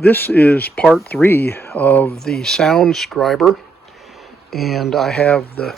This is part 3 of the SoundScriber, and I have the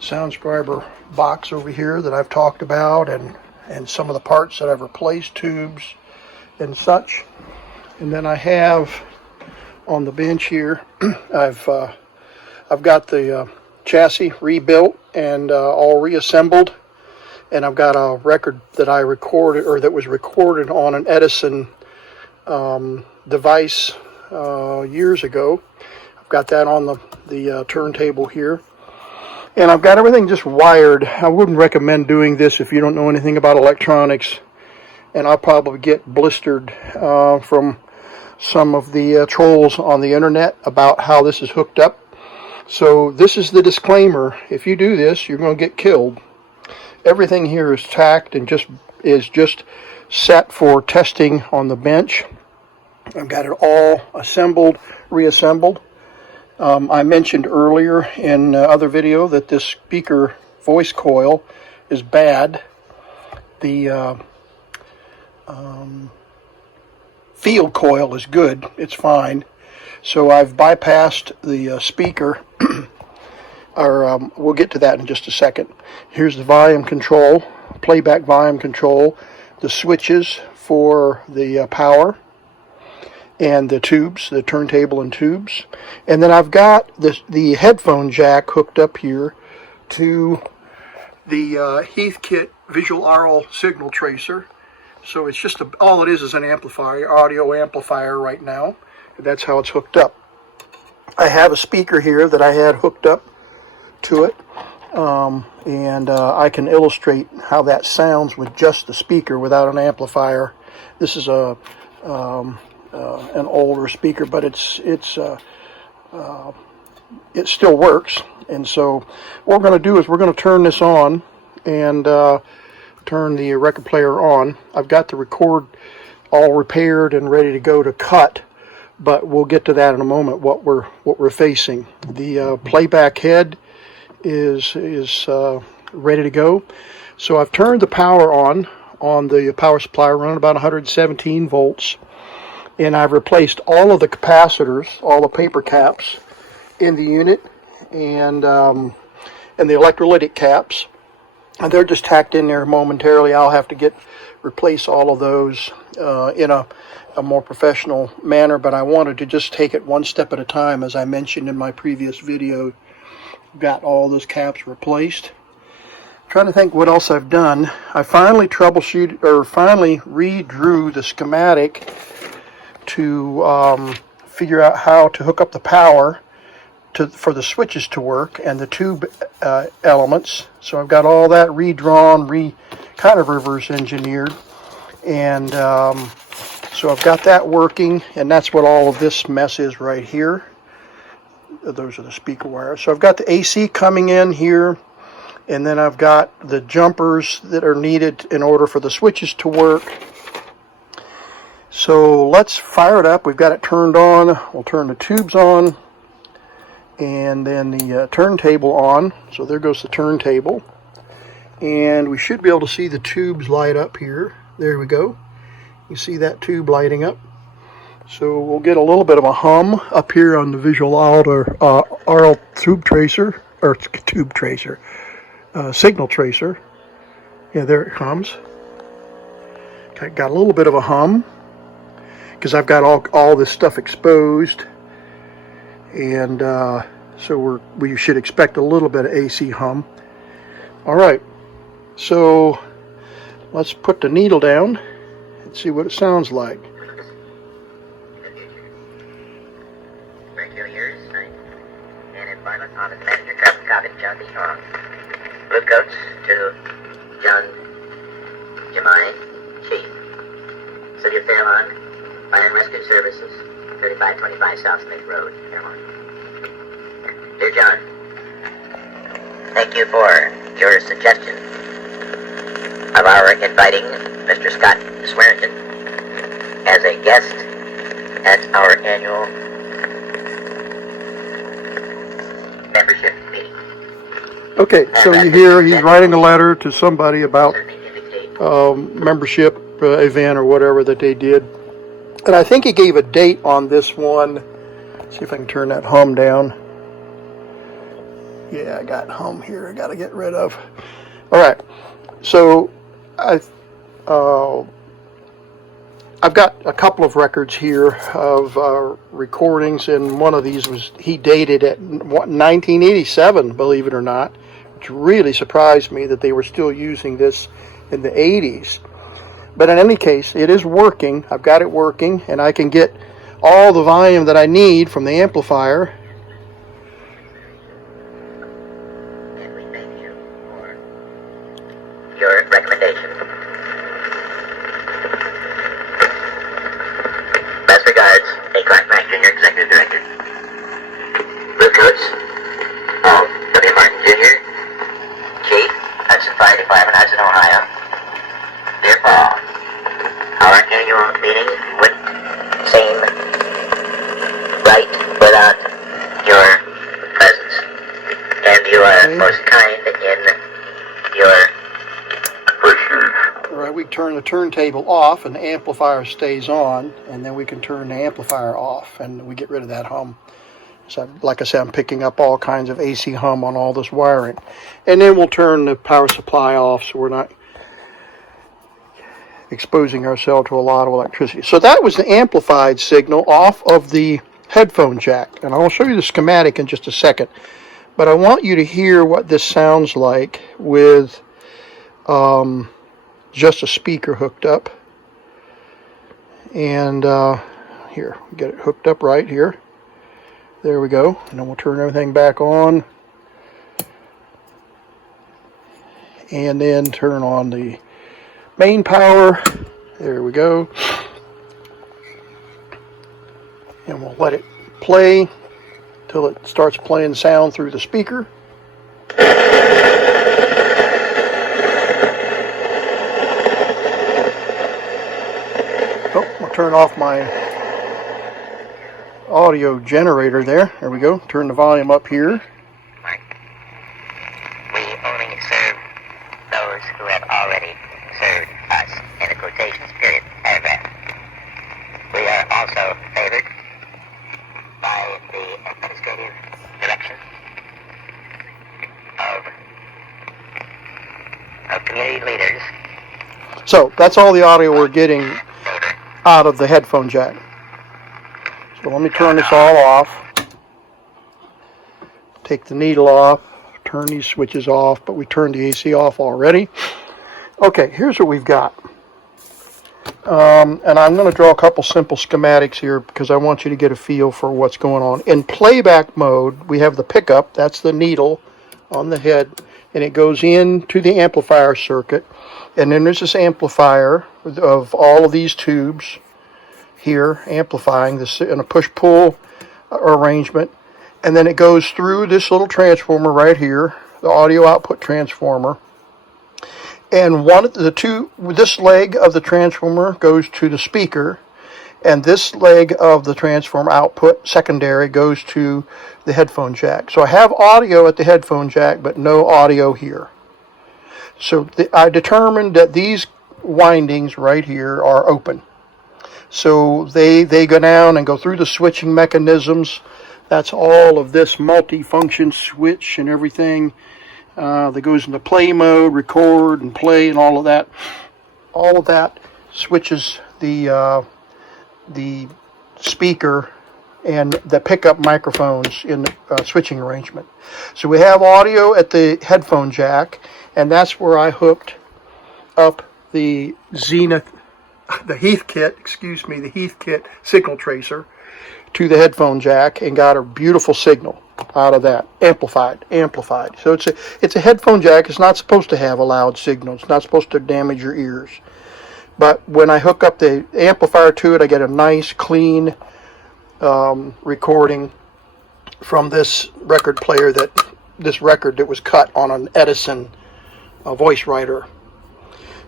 SoundScriber box over here that I've talked about, and some of the parts that I've replaced, tubes and such. And then I have on the bench here, I've got the chassis rebuilt and all reassembled, and I've got a record that I recorded, or that was recorded on an Edison device years ago. I've got that on the turntable here, and I've got everything just wired. I wouldn't recommend doing this if you don't know anything about electronics, and I'll probably get blistered from some of the trolls on the internet about how this is hooked up. So this is the disclaimer: if you do this, you're going to get killed. Everything here is tacked and just set for testing on the bench. I've got it all assembled, reassembled. I mentioned earlier in other video that this speaker voice coil is bad. The field coil is good, it's fine. So I've bypassed the speaker, we'll get to that in just a second. Here's the volume control, playback volume control, the switches for the power, and the tubes, the turntable and tubes. And then I've got the headphone jack hooked up here to the Heathkit Visual Aural signal tracer. So it's just all it is an amplifier, audio amplifier right now. That's how it's hooked up. I have a speaker here that I had hooked up to it, and I can illustrate how that sounds with just the speaker without an amplifier. This is an older speaker, but it still works. And so what we're going to do is we're going to turn this on and turn the record player on. I've got the record all repaired and ready to go to cut, but we'll get to that in a moment. What we're facing, the playback head is ready to go. So I've turned the power on the power supply, running about 117 volts. And I've replaced all of the capacitors, all the paper caps in the unit, and the electrolytic caps. And they're just tacked in there momentarily. I'll have to replace all of those in a more professional manner, but I wanted to just take it one step at a time. As I mentioned in my previous video, got all those caps replaced. I'm trying to think what else I've done. I finally redrew the schematic to figure out how to hook up the power for the switches to work and the tube elements. So I've got all that redrawn, kind of reverse engineered, and so I've got that working, and that's what all of this mess is right here. Those are the speaker wires. So I've got the AC coming in here, and then I've got the jumpers that are needed in order for the switches to work. So let's fire it up. We've got it turned on. We'll turn the tubes on, and then the turntable on. So there goes the turntable, and we should be able to see the tubes light up here. There we go. You see that tube lighting up. So we'll get a little bit of a hum up here on the Visual Aural tube tracer, or tube tracer, signal tracer. Yeah, there it comes. Got a little bit of a hum, because I've got all this stuff exposed, and so we should expect a little bit of AC hum. All right, so let's put the needle down and see what it sounds like. Break your ears, and environment on the passenger copy, John B. Hong. Blue coats to John Jemai, Chief. City of Fairlawn. Fire and Rescue Services, 3525 South Smith Road, Fairmont. Dear John, thank you for your suggestion of our inviting Mr. Scott Swearingen as a guest at our annual membership meeting. Okay, so you hear he's writing a letter to somebody about membership event or whatever that they did. And I think he gave a date on this one. See if I can turn that hum down. Yeah, I got hum here I got to get rid of. All right. So I've got a couple of records here of recordings, and one of these he dated at 1987, believe it or not, which really surprised me that they were still using this in the 80s. But in any case, it is working. I've got it working, and I can get all the volume that I need from the amplifier. And we thank you for your recommendation. Best regards, A. Clark Mack Jr., Executive Director. Blue Coats of W. Martin Jr., Chief, Hudson Fire Department, Hudson, Ohio. Dear Paul, our annual meeting would seem right without your presence, and you are most kind in your appreciation. All right, we turn the turntable off and the amplifier stays on, and then we can turn the amplifier off and we get rid of that hum. So like I said, I'm picking up all kinds of AC hum on all this wiring. And then we'll turn the power supply off so we're not exposing ourselves to a lot of electricity. So that was the amplified signal off of the headphone jack. And I'll show you the schematic in just a second. But I want you to hear what this sounds like with just a speaker hooked up. And here, get it hooked up right here. There we go. And then we'll turn everything back on. And then turn on the main power. There we go. And we'll let it play till it starts playing sound through the speaker. Oh, I'll turn off my audio generator there. There we go. Turn the volume up here. Mark, we only serve those who have already served us in the quotations period paragraph. We are also favored by the administrative direction of community leaders. So that's all the audio we're getting out of the headphone jack. So let me turn this all off. Take the needle off. Turn these switches off, but we turned the AC off already. Okay, here's what we've got. And I'm going to draw a couple simple schematics here because I want you to get a feel for what's going on. In playback mode, we have the pickup. That's the needle on the head, and it goes into the amplifier circuit. And then there's this amplifier of all of these tubes here, amplifying this in a push-pull arrangement. And then it goes through this little transformer right here, the audio output transformer. And this leg of the transformer goes to the speaker, and this leg of the transformer output secondary goes to the headphone jack. So I have audio at the headphone jack, but no audio here. So I determined that these windings right here are open. So they go down and go through the switching mechanisms. That's all of this multi-function switch and everything that goes into play mode, record and play and all of that. All of that switches the speaker and the pickup microphones in the switching arrangement. So we have audio at the headphone jack, and that's where I hooked up the Heathkit signal tracer to the headphone jack and got a beautiful signal out of that, amplified. So it's a headphone jack. It's not supposed to have a loud signal. It's not supposed to damage your ears. But when I hook up the amplifier to it, I get a nice, clean recording from this record player, this record that was cut on an Edison voice writer.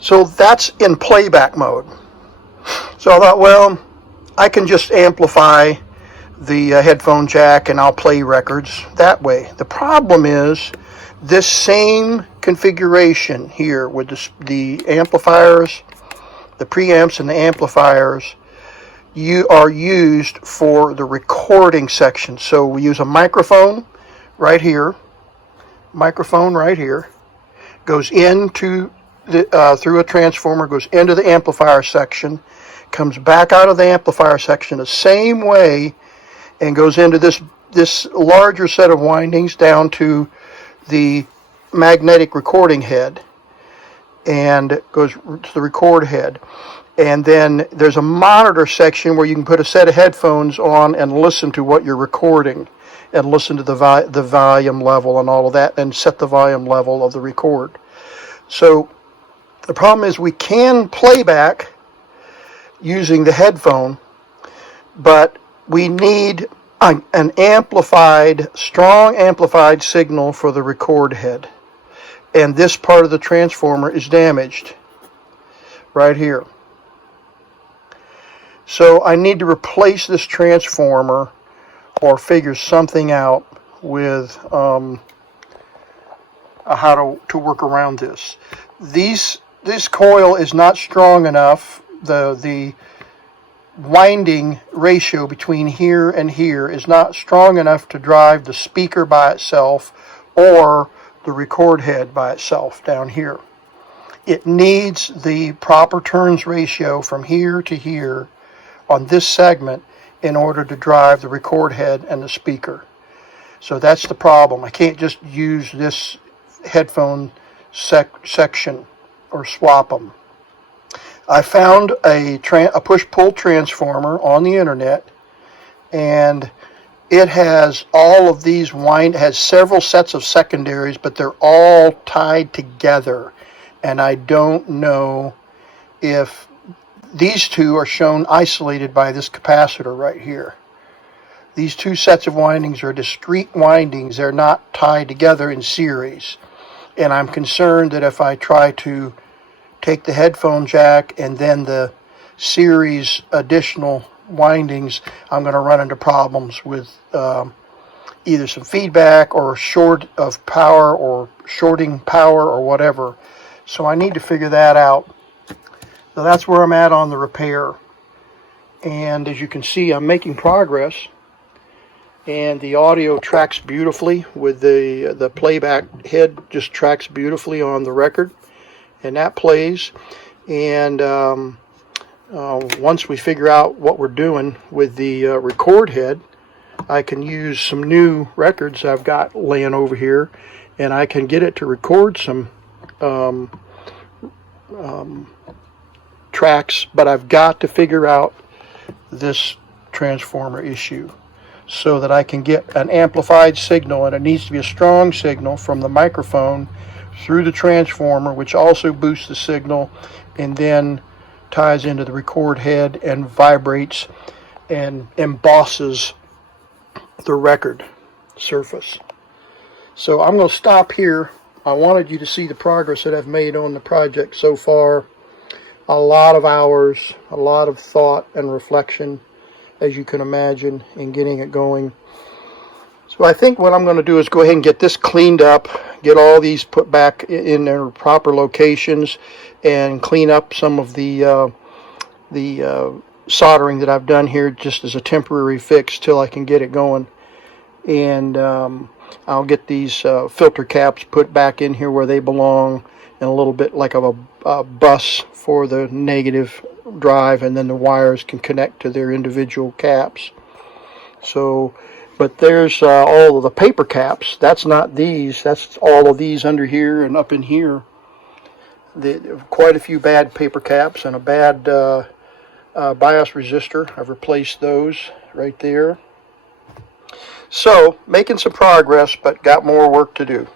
So that's in playback mode. So I thought, well, I can just amplify the headphone jack and I'll play records that way. The problem is this same configuration here with the amplifiers, the preamps and the amplifiers, you are used for the recording section. So we use a microphone right here, goes into the through a transformer, goes into the amplifier section, comes back out of the amplifier section the same way, and goes into this larger set of windings down to the magnetic recording head, and goes to the record head. And then there's a monitor section where you can put a set of headphones on and listen to what you're recording, and listen to the volume level and all of that, and set the volume level of the record. So the problem is we can playback using the headphone, but we need an strong amplified signal for the record head. And this part of the transformer is damaged right here. So I need to replace this transformer or figure something out with how to work around this. This coil is not strong enough. The winding ratio between here and here is not strong enough to drive the speaker by itself or the record head by itself down here. It needs the proper turns ratio from here to here on this segment in order to drive the record head and the speaker. So that's the problem. I can't just use this headphone section or swap them. I found a push-pull transformer on the internet, and it has all of these has several sets of secondaries, but they're all tied together, and I don't know if these two are shown isolated by this capacitor right here. These two sets of windings are discrete windings. They're not tied together in series. And I'm concerned that if I try to take the headphone jack and then the series additional windings, I'm going to run into problems with either some feedback or short of power or shorting power or whatever. So I need to figure that out. So that's where I'm at on the repair. And as you can see, I'm making progress. And the audio tracks beautifully with the playback head, just tracks beautifully on the record. And that plays. And once we figure out what we're doing with the record head, I can use some new records I've got laying over here, and I can get it to record some tracks, but I've got to figure out this transformer issue so that I can get an amplified signal, and it needs to be a strong signal from the microphone through the transformer, which also boosts the signal and then ties into the record head and vibrates and embosses the record surface. So I'm going to stop here. I wanted you to see the progress that I've made on the project so far. A lot of hours, a lot of thought and reflection, as you can imagine, in getting it going. So I think what I'm going to do is go ahead and get this cleaned up, get all these put back in their proper locations, and clean up some of the soldering that I've done here just as a temporary fix till I can get it going. And I'll get these filter caps put back in here where they belong, and a little bit like of a bus for the negative drive, and then the wires can connect to their individual caps. So, but there's all of the paper caps. That's not these. That's all of these under here and up in here. Quite a few bad paper caps and a bad bias resistor. I've replaced those right there. So, making some progress, but got more work to do.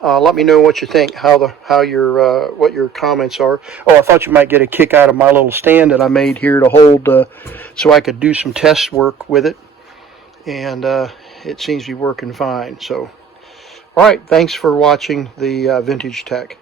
Let me know what you think, what your comments are. Oh, I thought you might get a kick out of my little stand that I made here to hold, so I could do some test work with it. And it seems to be working fine. So, all right, thanks for watching the Vintage Tech.